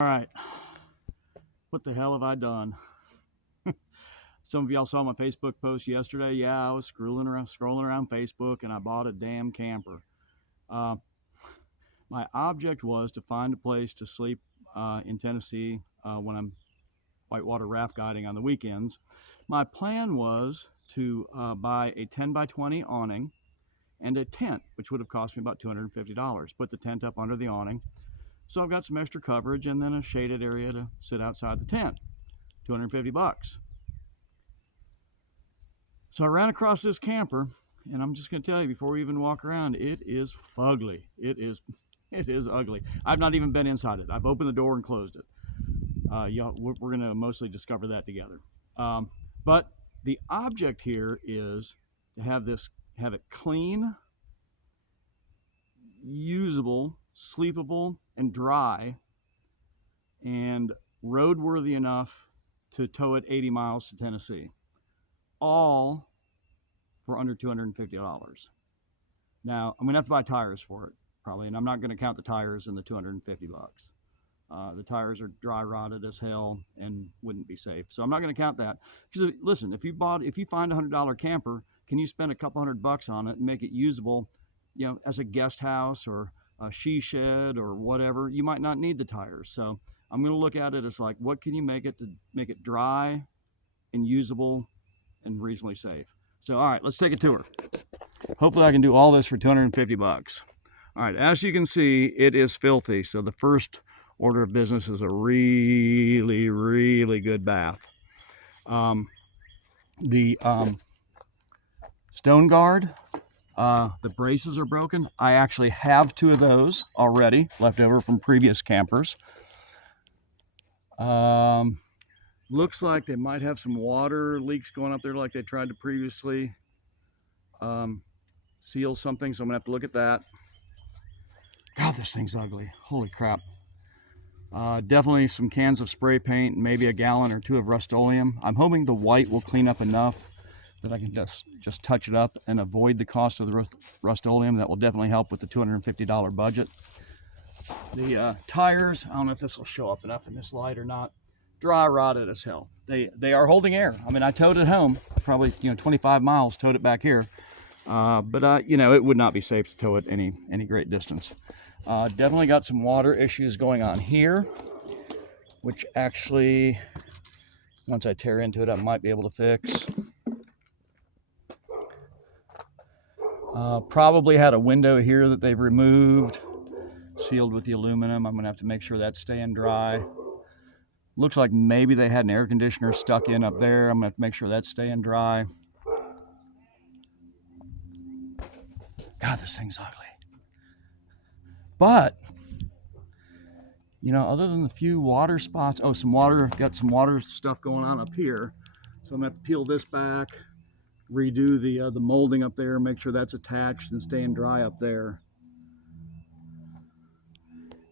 All right, what the hell have I done? Some of y'all saw my Facebook post yesterday. Yeah, I was scrolling around Facebook, and I bought a damn camper. Uh, my object was to find a place to sleep in Tennessee when I'm whitewater raft guiding on the weekends. My plan was to buy a 10 by 20 awning and a tent, which would have cost me about $250. Put the tent up under the awning. So I've got some extra coverage and then a shaded area to sit outside the tent. $250. So I ran across this camper, and I'm just going to tell you before we even walk around, it is fugly. It is ugly. I've not even been inside it. I've opened the door and closed it. We're going to mostly discover that together. But the object here is to have it clean, usable, sleepable, and dry, and roadworthy enough to tow it 80 miles to Tennessee. All for under $250. Now, I'm going to have to buy tires for it, probably, and I'm not going to count the tires in the $250. The tires are dry rotted as hell and wouldn't be safe, so I'm not going to count that. Because listen, if you find a $100 camper, can you spend a couple $100 on it and make it usable, as a guest house or a she shed or whatever? You might not need the tires, so I'm going to look at it as like, what can you make it to make it dry and usable and reasonably safe? So, all right, let's take a tour. Hopefully I can do all this for $250. All right, as you can see, it is filthy. So the first order of business is a really, really good bath. The stone guard, the braces are broken. I actually have two of those already, left over from previous campers. Looks like they might have some water leaks going up there like they tried to previously seal something, so I'm gonna have to look at that. God, this thing's ugly. Holy crap. Definitely some cans of spray paint, maybe a gallon or two of Rust-Oleum. I'm hoping the white will clean up enough that I can just touch it up and avoid the cost of the Rust-Oleum. That will definitely help with the $250 budget. The tires, I don't know if this will show up enough in this light or not. Dry rotted as hell. They are holding air. I mean, I towed it home, probably 25 miles, towed it back here. But it would not be safe to tow it any great distance. Definitely got some water issues going on here, which actually, once I tear into it, I might be able to fix. Probably had a window here that they've removed, sealed with the aluminum. I'm gonna have to make sure that's staying dry. Looks like maybe they had an air conditioner stuck in up there. I'm gonna have to make sure that's staying dry. God, this thing's ugly. But, other than the few water spots, got some water stuff going on up here. So I'm gonna have to peel this back, redo the molding up there, make sure that's attached and staying dry up there.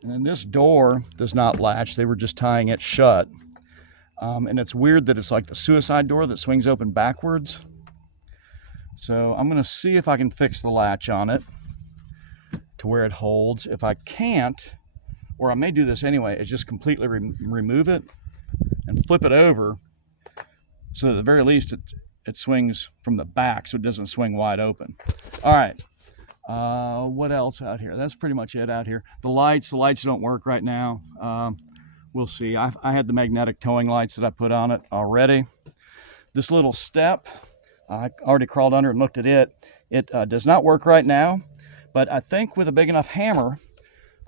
And then this door does not latch. They were just tying it shut. And it's weird that it's like the suicide door that swings open backwards. So I'm going to see if I can fix the latch on it to where it holds. If I can't, or I may do this anyway, is just completely remove it and flip it over so that at the very least it swings from the back so it doesn't swing wide open. All right. What else out here? That's pretty much it out here. The lights don't work right now. We'll see. I had the magnetic towing lights that I put on it already. This little step, I already crawled under and looked at it. It does not work right now, but I think with a big enough hammer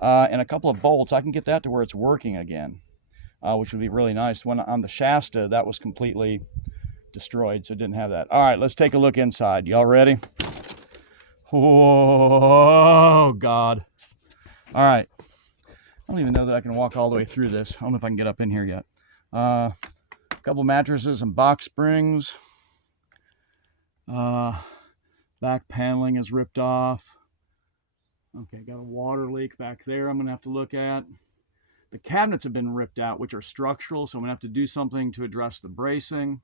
and a couple of bolts, I can get that to where it's working again, which would be really nice. When on the Shasta, that was completely destroyed, so it didn't have that. All right, let's take a look inside. Y'all ready? Oh, God. All right. I don't even know that I can walk all the way through this. I don't know if I can get up in here yet. A couple mattresses and box springs. Back paneling is ripped off. Okay, got a water leak back there I'm going to have to look at. The cabinets have been ripped out, which are structural, so I'm going to have to do something to address the bracing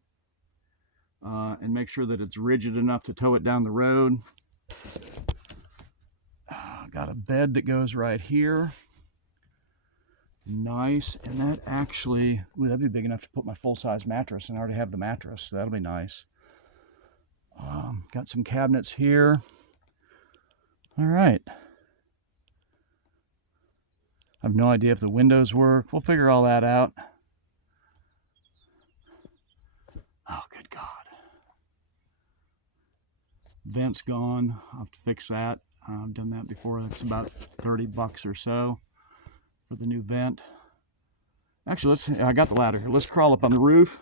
and make sure that it's rigid enough to tow it down the road. Got a bed that goes right here. Nice. And that actually, ooh, that'd be big enough to put my full-size mattress, and I already have the mattress, so that'll be nice. Got some cabinets here. All right. I have no idea if the windows work. We'll figure all that out. Oh, good God. Vent's gone. I'll have to fix that. I've done that before. It's about $30 or so for the new vent. Actually, I got the ladder here. Let's crawl up on the roof.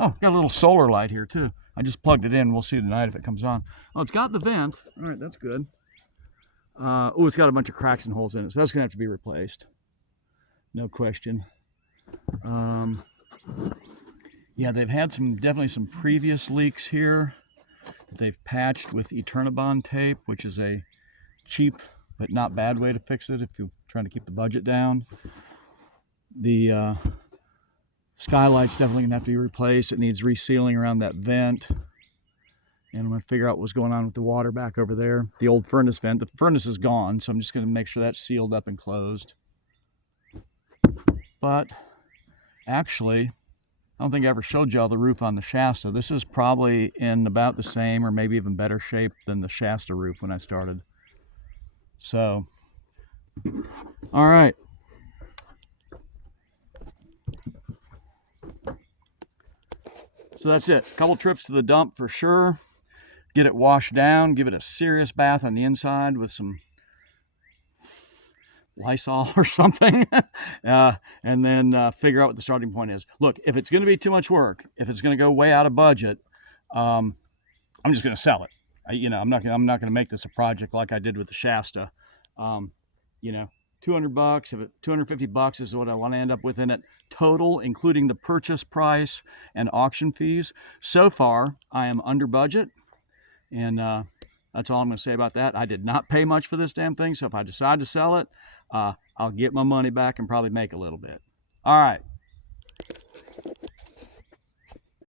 Oh, got a little solar light here too. I just plugged it in. We'll see tonight if it comes on. Oh, it's got the vent. All right, that's good. Oh, it's got a bunch of cracks and holes in it, so that's gonna have to be replaced. No question. Yeah, they've had definitely some previous leaks here that they've patched with Eternabond tape, which is a cheap but not bad way to fix it if you're trying to keep the budget down. The skylight's definitely gonna have to be replaced. It needs resealing around that vent. And I'm gonna figure out what's going on with the water back over there. The old furnace vent. The furnace is gone, so I'm just gonna make sure that's sealed up and closed. But actually, I don't think I ever showed y'all the roof on the Shasta. This is probably in about the same or maybe even better shape than the Shasta roof when I started. So, all right. So that's it. A couple trips to the dump for sure. Get it washed down, give it a serious bath on the inside with some Lysol or something, and then figure out what the starting point is. Look, if it's going to be too much work, if it's going to go way out of budget, I'm just going to sell it. I'm not going to make this a project like I did with the Shasta. $200, if $250 is what I want to end up with in it total, including the purchase price and auction fees. So far, I am under budget. And that's all I'm going to say about that. I did not pay much for this damn thing, so if I decide to sell it, I'll get my money back and probably make a little bit. All right.